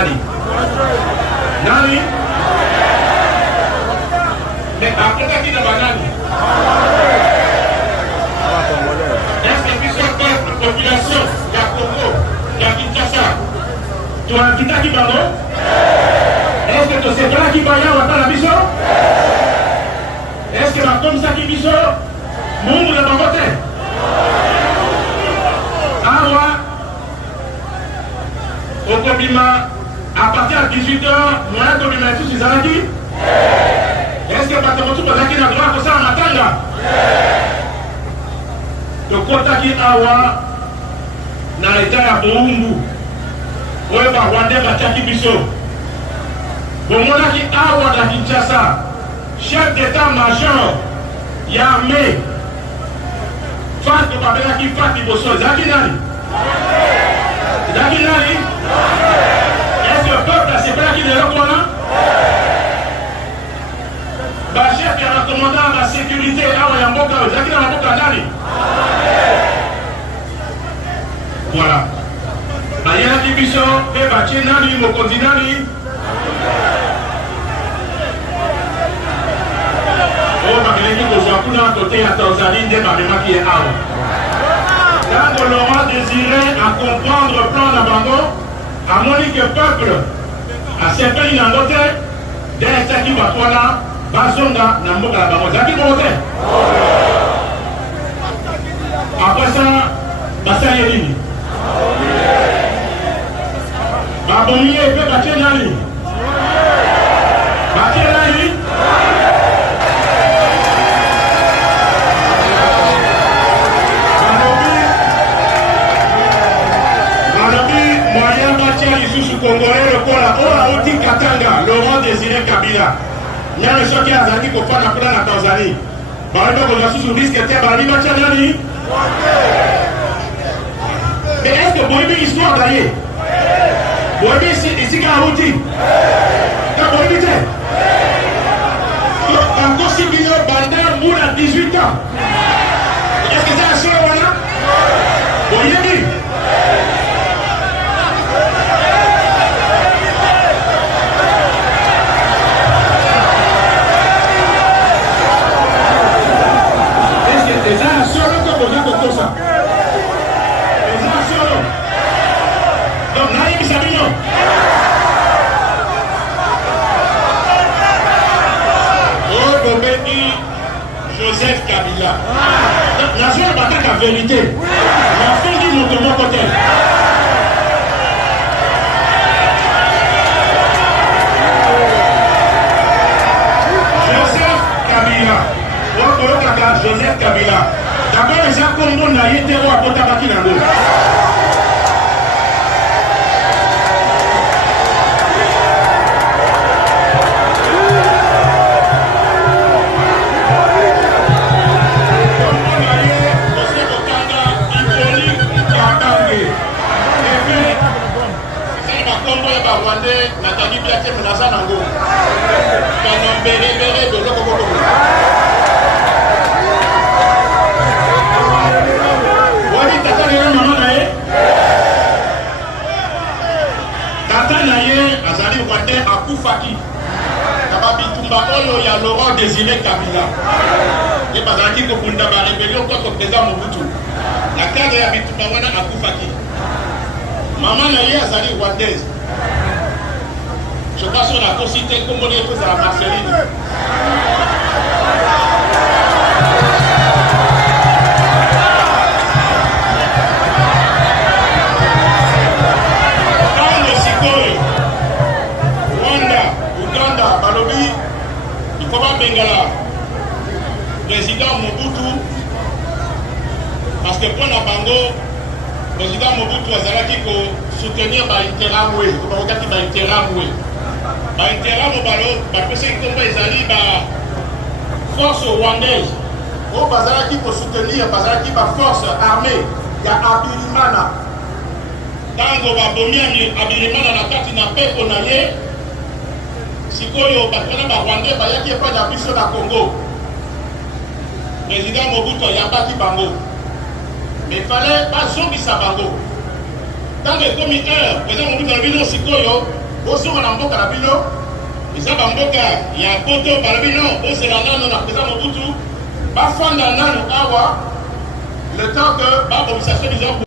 nani? Nani? Mais après qui n'a pas nani? Est-ce que puisse faire la population de la Congo, de la Kinshasa? Tu as un petit qui va non? Est-ce que tu sais pas qui va y avoir dans la mission? Est-ce que comme ça qui mission? Monde de la voté? Awa, au compliment, à partir de 18h, moi, je vais mettre tous ces années. Est-ce que pas tout le monde qui n'a droit à ça en matin? Le quota qui awa, dans l'état à Boumbu, où est-ce que Rwanda va tchaki biso? Bon, moi, qui awa dans Kinshasa, chef d'état-major, Yamé, Fat de Babela qui fait qui bosse, Zakinari. Zakinari. Est-ce que le peuple a ses plats qui est là pour là? Le chef qui a recommandé la sécurité, Zakinari. Voilà. Il y a qui biso, et Bachinari, Mokonzinari. Oh, ma belle à côté à Tanzanie, des barrières qui est out. Quand on aura désiré à comprendre le plan d'abandon, à mon que le peuple, à ces pays dans l'hôtel, des qui va toi là, Bazonga, Namboka la Baron. Zaki Monté. Après ça, Bassa Yelini. Babomie, et puis Baché Nani. Baché Nani. Congolais, le Kola, Oti Katanga, Laurent Désiré Kabila. Il y a le choc qui a Zaki pour faire la Tanzanie. Barima Kola sous risque était Barima Tchanani. Mais est-ce que Boébi histoire d'ailleurs? Boébi ici qu'à Oti. Quand Boébi était. Encore si Bino Bandar moule à 18 ans. Est-ce que c'est un seul voilà? Boébi. Joseph Kabila. La seule bataille la vérité. La fin du mouvement côté. Joseph Kabila. Joseph Kabila. D'abord, les gens comme nous n'ont été au Potabaki dans l'eau. Nathalie Biaké menaçant Nango. De l'Okoko. Wadi Tata Naye Maman Naye. Tata Naye Azali Rwandais à Koufaki. Kababi Tumba Oyo ya Laurent Désiré Kabila. Et Bazaki Kokunda ba rébellion contre le président Mobutu. La cadre ya Bitumba Wana à Koufaki. Maman Naye Azali Rwandaise. Je crois qu'on a consulté comme on est tous à la Marceline. Quand le Sikoi, Rwanda, Uganda, Balobi, Ikoba Bengala, président Mobutu, parce que pour la Bango, président Mobutu a soutenir Interamwe, Interamwe. Interamwe balo, parce que comme ils force rwandaise, au Bazalaki pour soutenir Bazalaki par force armée, il y a Abilimana. Tango Babomi Abilimana na kati na pe konaye, sikoyo bakana ba Rwandais bayaki pas d'ambition na Congo. Président Mobutu yabaki bango. Mais il fallait pas zombie sa bango. Dans le comité, président Mobutu a dit sikoyo bozonga na mboka na bino eza bamboka ya poto balobi non ozela nano na président Mobutu bafanda nano awa le temps que babomisa so bizoko